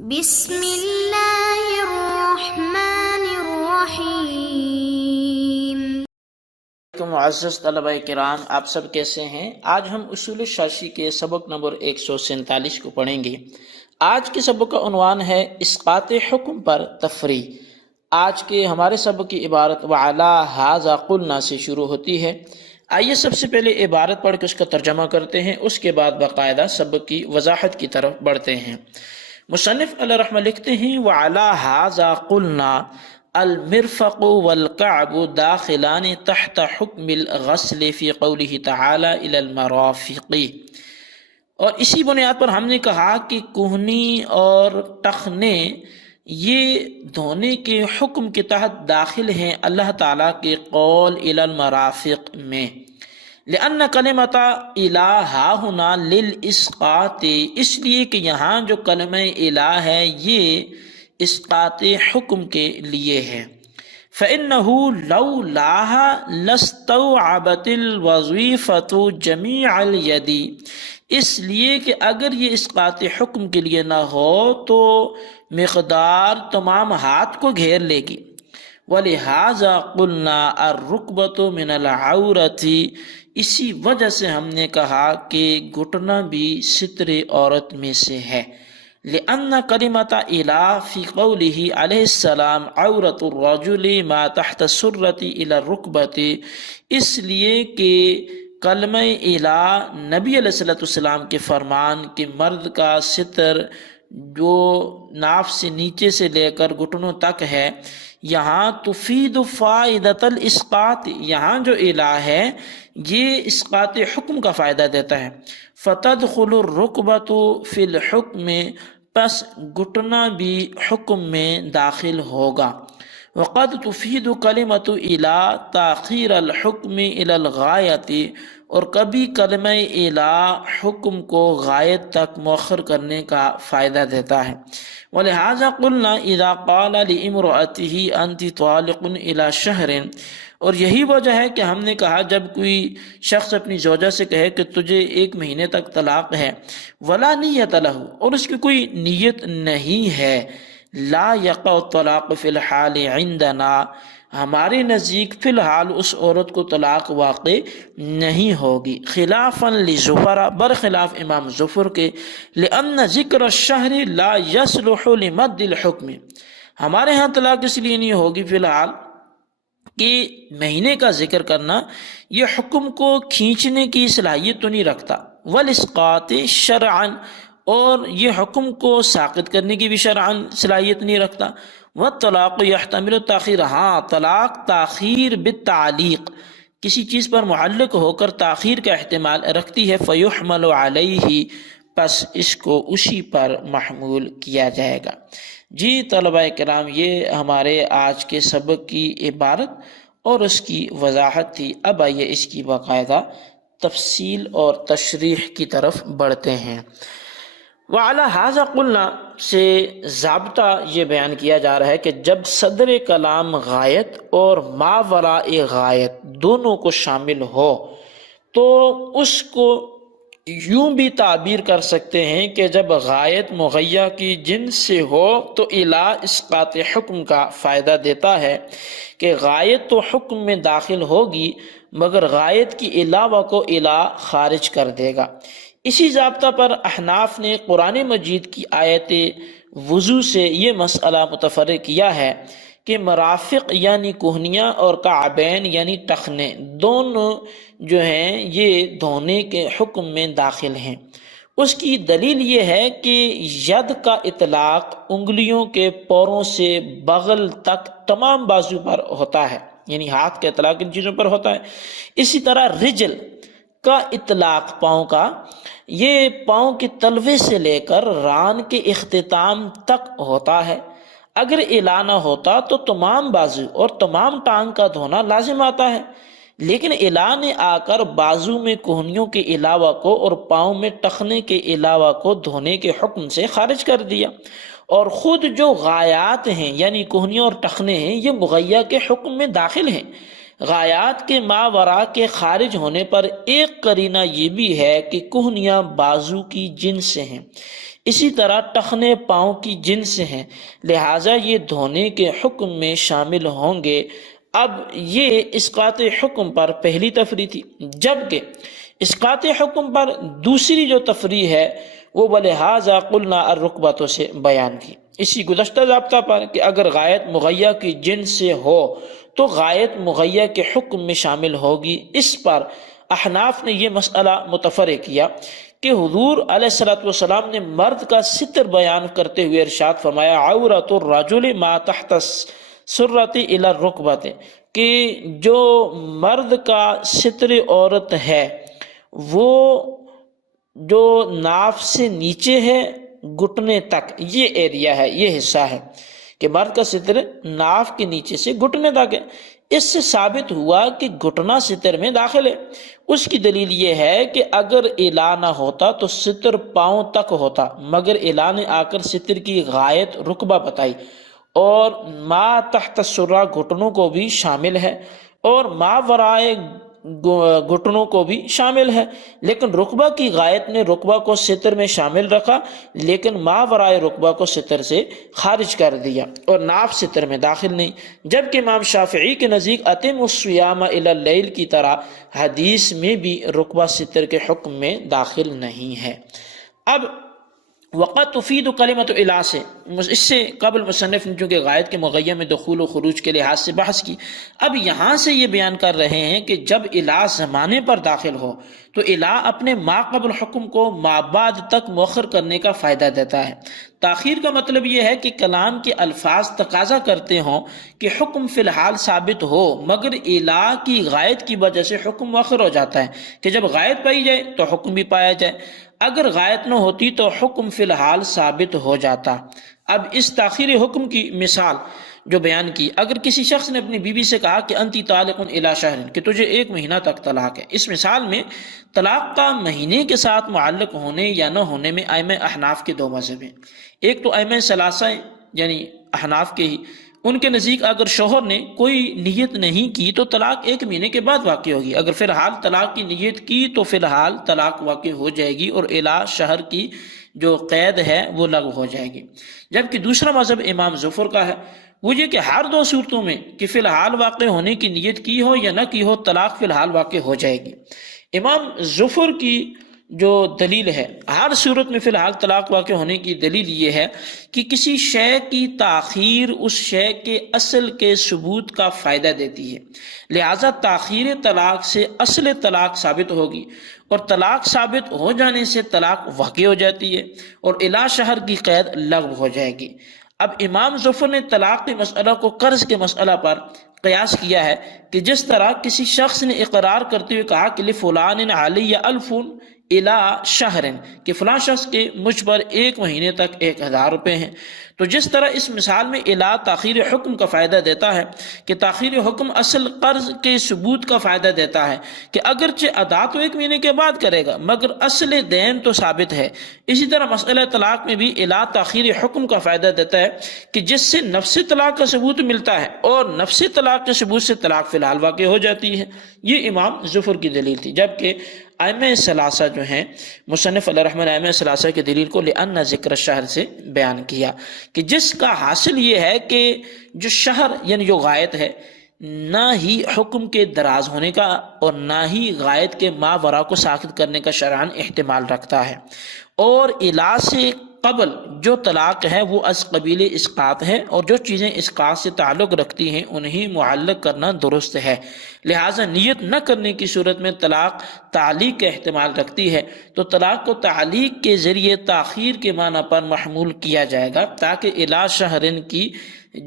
بسم اللہ الرحمن الرحیم۔ معزز طلبہ کرام، آپ سب کیسے ہیں؟ آج ہم اصول شاشی کے سبق نمبر 147 کو پڑھیں گے۔ آج کے سبق کا عنوان ہے اسقاط حکم پر تفریع۔ آج کے ہمارے سبق کی عبارت وَعَلَىٰ هَٰذَا قُلْنَا سے شروع ہوتی ہے۔ آئیے سب سے پہلے عبارت پڑھ کے اس کا ترجمہ کرتے ہیں، اس کے بعد باقاعدہ سبق کی وضاحت کی طرف بڑھتے ہیں۔ مصنف علیہ رحمہ لکھتے ہیں وَعَلَىٰ هَٰذَا قُلْنَا المرفق والکعب داخلان تحت حکم الغسل فی قوله تعالی الی المرافق۔ اور اسی بنیاد پر ہم نے کہا کہ کہنی اور ٹخنے یہ دھونے کے حکم کے تحت داخل ہیں اللہ تعالیٰ کے قول الی المرافق میں، لأن کلمۃ الہ ہاہنا للاسقاط، اس لیے کہ یہاں جو کلمہ الہ ہے یہ اسقاط حکم کے لیے ہے۔ فإنه لولاها لاستوعبت الوظیفۃ جمیع الید، اس لیے کہ اگر یہ اسقاط حکم کے لیے نہ ہو تو مقدار تمام ہاتھ کو گھیر لے گی۔ وَلِهَذَا قُلْنَا الرُّكْبَةُ مِنَ الْعَوْرَةِ، اسی وجہ سے ہم نے کہا کہ گھٹنا بھی ستر عورت میں سے ہے۔ لأن کلمۃ الہ فی قولہ علیہ السلام عورت الرجل ما تحت السرۃ الی الرکبۃ، اس لیے کہ کلمہ الہ نبی علیہ السلام کے فرمان کہ مرد کا ستر جو ناف سے نیچے سے لے کر گھٹنوں تک ہے، یہاں تفید فائدۃ الاسقاط، یہاں جو الہ ہے یہ اسقاط حکم کا فائدہ دیتا ہے۔ فتدخل الرکبۃ فی الحکم، پس گھٹنا بھی حکم میں داخل ہوگا۔ وقد تفید کلمۃ الہ تاخیر الحکم الی الغایۃ، اور کبھی کلمہ الہ حکم کو غایت تک مؤخر کرنے کا فائدہ دیتا ہے۔ ولہذا قلنا اذا قال لامرأته انت طالق الی شہر، اور یہی وجہ ہے کہ ہم نے کہا جب کوئی شخص اپنی زوجہ سے کہے کہ تجھے 1 مہینے تک طلاق ہے، ولا نیت لہ، اور اس کی کوئی نیت نہیں ہے، لا یقع الطلاق فی الحال عندنا، ہمارے نزدیک فی الحال اس عورت کو طلاق واقع نہیں ہوگی، خلافا لزفر، برخلاف امام ظفر کے، لأن ذکر الشہر لا یصلح لمد الحکم، ہمارے ہاں طلاق اس لیے نہیں ہوگی فی الحال کہ مہینے کا ذکر کرنا یہ حکم کو کھینچنے کی صلاحیت تو نہیں رکھتا، والاسقاط شرعا، اور یہ حکم کو ساقط کرنے کی بھی شرعا صلاحیت نہیں رکھتا، والطلاق یحتمل التاخیر، ہاں طلاق تاخیر بالتعلیق، کسی چیز پر معلق ہو کر تاخیر کا احتمال رکھتی ہے، فیحمل علیہ، پس اس کو اسی پر محمول کیا جائے گا۔ جی طلبہ کرام، یہ ہمارے آج کے سبق کی عبارت اور اس کی وضاحت تھی۔ اب آئیے اس کی باقاعدہ تفصیل اور تشریح کی طرف بڑھتے ہیں۔ وعلی ھذا قلنا سے ضابطہ یہ بیان کیا جا رہا ہے کہ جب صدر کلام غایت اور ماوراء غایت دونوں کو شامل ہو تو اس کو یوں بھی تعبیر کر سکتے ہیں کہ جب غایت مغیّہ کی جنس سے ہو تو الہ اسقاط حکم کا فائدہ دیتا ہے کہ غایت تو حکم میں داخل ہوگی مگر غایت کی علاوہ کو الہ خارج کر دے گا۔ اسی ضابطہ پر احناف نے قرآن مجید کی آیت وضو سے یہ مسئلہ متفرق کیا ہے کہ مرافق یعنی کوہنیاں اور کعبین یعنی ٹخنے دونوں جو ہیں یہ دھونے کے حکم میں داخل ہیں۔ اس کی دلیل یہ ہے کہ ید کا اطلاق انگلیوں کے پوروں سے بغل تک تمام بازو پر ہوتا ہے، یعنی ہاتھ کا اطلاق ان چیزوں پر ہوتا ہے۔ اسی طرح رجل کا اطلاق پاؤں کا، یہ پاؤں کے تلوے سے لے کر ران کے اختتام تک ہوتا ہے۔ اگر الہ نہ ہوتا تو تمام بازو اور تمام ٹانگ کا دھونا لازم آتا ہے، لیکن الہ نے آ کر بازو میں کوہنیوں کے علاوہ کو اور پاؤں میں ٹخنے کے علاوہ کو دھونے کے حکم سے خارج کر دیا، اور خود جو غایات ہیں یعنی کوہنیوں اور ٹخنے ہیں یہ مغیّہ کے حکم میں داخل ہیں۔ غایات کے ماورا کے خارج ہونے پر ایک قرینہ یہ بھی ہے کہ کوہنیاں بازو کی جنس سے ہیں، اسی طرح ٹخنے پاؤں کی جنس ہیں، لہٰذا یہ دھونے کے حکم میں شامل ہوں گے۔ اب یہ اسقاط حکم پر پہلی تفریع تھی، جبکہ اسقاط حکم پر دوسری جو تفریع ہے وہ بلحاظہ قلنا الرکبتوں سے بیان کی، اسی گزشتہ ضابطہ پر کہ اگر غایت مغیّہ کی جنس سے ہو تو غایت مغیّہ کے حکم میں شامل ہوگی۔ اس پر احناف نے یہ مسئلہ متفرع کیا کہ حضور علیہ الصلوۃ والسلام نے مرد کا ستر بیان کرتے ہوئے ارشاد فرمایا عورۃ الرجل ما تحت السرۃ الی الرکبۃ، کہ جو مرد کا ستر عورت ہے وہ جو ناف سے نیچے ہے گھٹنے تک، یہ ایریا ہے، یہ حصہ ہے کہ مرد کا ستر ناف کے نیچے سے گھٹنے تک ہے۔ اس سے ثابت ہوا کہ گھٹنا ستر میں داخل ہے۔ اس کی دلیل یہ ہے کہ اگر الا نہ ہوتا تو ستر پاؤں تک ہوتا، مگر الا نے آ کر ستر کی غایت رکبہ بتائی، اور ما تحت السرہ گھٹنوں کو بھی شامل ہے اور ما ورائے گھٹنوں کو بھی شامل ہے، لیکن رکبہ کی غایت نے رکبہ کو ستر میں شامل رکھا، لیکن ما ورائے رکبہ کو ستر سے خارج کر دیا اور ناف ستر میں داخل نہیں۔ جبکہ امام شافعی کے نزدیک اتم الصیام الی اللیل کی طرح حدیث میں بھی رکبہ ستر کے حکم میں داخل نہیں ہے۔ اب وقت تفید کلمۃ الا سے، اس سے قبل مصنف نے چونکہ غایت کے مغیّہ میں دخول و خروج کے لحاظ سے بحث کی، اب یہاں سے یہ بیان کر رہے ہیں کہ جب الا زمانے پر داخل ہو تو الا اپنے ما قبل حکم کو ما بعد تک مؤخر کرنے کا فائدہ دیتا ہے۔ تاخیر کا مطلب یہ ہے کہ کلام کے الفاظ تقاضا کرتے ہوں کہ حکم فی الحال ثابت ہو، مگر الا کی غایت کی وجہ سے حکم مؤخر ہو جاتا ہے کہ جب غایت پائی جائے تو حکم بھی پایا جائے، اگر غایت نہ ہوتی تو حکم فی الحال ثابت ہو جاتا۔ اب اس تاخیر حکم کی مثال جو بیان کی، اگر کسی شخص نے اپنی بیوی سے کہا کہ انتی طالق الی شہر، کہ تجھے 1 مہینہ تک طلاق ہے، اس مثال میں طلاق کا مہینے کے ساتھ معلق ہونے یا نہ ہونے میں ائمہ احناف کے 2 مذہب ہیں۔ ایک تو ائمہ ثلاثہ یعنی احناف کے ہی، ان کے نزدیک اگر شوہر نے کوئی نیت نہیں کی تو طلاق 1 مہینے کے بعد واقع ہوگی، اگر فی الحال طلاق کی نیت کی تو فی الحال طلاق واقع ہو جائے گی اور الا شہر کی جو قید ہے وہ لغو ہو جائے گی۔ جبکہ دوسرا مذہب امام ظفر کا ہے، وہ یہ کہ ہر 2 صورتوں میں کہ فی الحال واقع ہونے کی نیت کی ہو یا نہ کی ہو، طلاق فی الحال واقع ہو جائے گی۔ امام ظفر کی جو دلیل ہے ہر صورت میں فی الحال طلاق واقع ہونے کی دلیل یہ ہے کہ کسی شے کی تاخیر اس شے کے اصل کے ثبوت کا فائدہ دیتی ہے، لہٰذا تاخیر طلاق سے اصل طلاق ثابت ہوگی اور طلاق ثابت ہو جانے سے طلاق واقع ہو جاتی ہے اور الا شہر کی قید لغو ہو جائے گی۔ اب امام ظفر نے طلاق کے مسئلہ کو قرض کے مسئلہ پر قیاس کیا ہے کہ جس طرح کسی شخص نے اقرار کرتے ہوئے کہا کہ لفلان علی الف الا شہر، کہ فلاں شخص کے مجھ پر 1 مہینے تک 1000 روپے ہیں، تو جس طرح اس مثال میں الا تاخیر حکم کا فائدہ دیتا ہے کہ تاخیر حکم اصل قرض کے ثبوت کا فائدہ دیتا ہے کہ اگرچہ ادا تو 1 مہینے کے بعد کرے گا مگر اصل دین تو ثابت ہے، اسی طرح مسئلہ طلاق میں بھی الا تاخیر حکم کا فائدہ دیتا ہے کہ جس سے نفس طلاق کا ثبوت ملتا ہے اور نفس طلاق کے ثبوت سے طلاق فی الحال واقع ہو جاتی ہے۔ یہ امام ظفر کی دلیل تھی۔ جبکہ ائمہ ثلاثہ جو ہیں، مصنف علیہ رحمہ ائمہ ثلاثہ کی دلیل کو لأن ذکر الشہر سے بیان کیا کہ جس کا حاصل یہ ہے کہ جو شہر یعنی جو غایت ہے نہ ہی حکم کے دراز ہونے کا اور نہ ہی غایت کے ما ورا کو ساخت کرنے کا شرعاً احتمال رکھتا ہے، اور الا سے قبل جو طلاق ہے وہ از قبیل اسقاط ہے، اور جو چیزیں اسقاط سے تعلق رکھتی ہیں انہیں معلق کرنا درست ہے، لہٰذا نیت نہ کرنے کی صورت میں طلاق تعلیق کا احتمال رکھتی ہے تو طلاق کو تعلیق کے ذریعے تاخیر کے معنی پر محمول کیا جائے گا تاکہ الا شہرن کی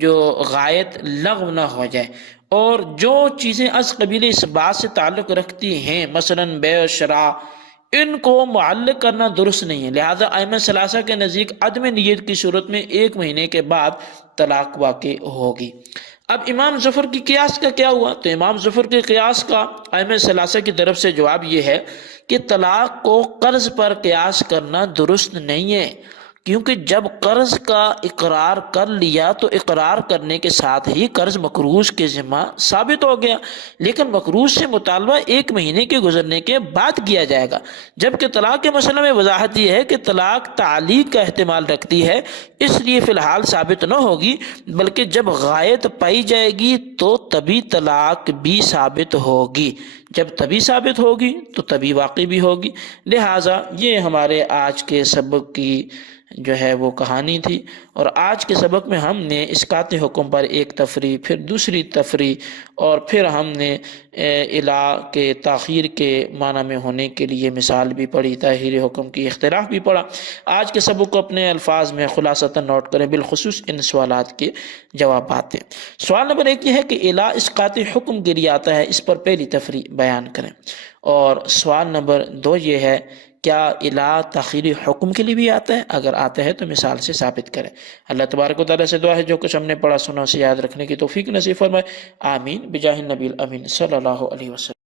جو غایت لغو نہ ہو جائے، اور جو چیزیں از قبیل اس بات سے تعلق رکھتی ہیں مثلاً بیع و شراء، ان کو معلق کرنا درست نہیں ہے، لہذا ائمہ ثلاثہ کے نزدیک عدم نیت کی صورت میں 1 مہینے کے بعد طلاق واقع ہوگی۔ اب امام ظفر کی قیاس کا کیا ہوا؟ تو امام ظفر کے قیاس کا ائمہ ثلاثہ کی طرف سے جواب یہ ہے کہ طلاق کو قرض پر قیاس کرنا درست نہیں ہے، کیونکہ جب قرض کا اقرار کر لیا تو اقرار کرنے کے ساتھ ہی قرض مقروض کے ذمہ ثابت ہو گیا، لیکن مقروض سے مطالبہ 1 مہینے کے گزرنے کے بعد کیا جائے گا، جبکہ طلاق کے مسئلہ میں وضاحت یہ ہے کہ طلاق تعلیق کا احتمال رکھتی ہے، اس لیے فی الحال ثابت نہ ہوگی، بلکہ جب غائط پائی جائے گی تو تبھی طلاق بھی ثابت ہوگی، جب تبھی ثابت ہوگی تو تبھی واقع بھی ہوگی۔ لہٰذا یہ ہمارے آج کے سبق کی جو ہے وہ کہانی تھی، اور آج کے سبق میں ہم نے اسقاط حکم پر ایک تفریع، پھر دوسری تفریع، اور پھر ہم نے الا کے تاخیر کے معنی میں ہونے کے لیے مثال بھی پڑھی، تاخیر حکم کی اختلاف بھی پڑھا۔ آج کے سبق کو اپنے الفاظ میں خلاصتاً نوٹ کریں، بالخصوص ان سوالات کے جوابات ہیں۔ سوال نمبر 1 یہ ہے کہ الا اسقاط حکم کے لیے آتا ہے، اس پر پہلی تفریع بیان کریں۔ اور سوال نمبر 2 یہ ہے کیا الا تاخیری حکم کے لیے بھی آتا ہے؟ اگر آتا ہے تو مثال سے ثابت کریں۔ اللہ تبارک و تعالیٰ سے دعا ہے جو کچھ ہم نے پڑھا سنا اسے یاد رکھنے کی توفیق نصیب فرمائے، آمین بجاہ النبی الامین صلی اللہ علیہ وسلم۔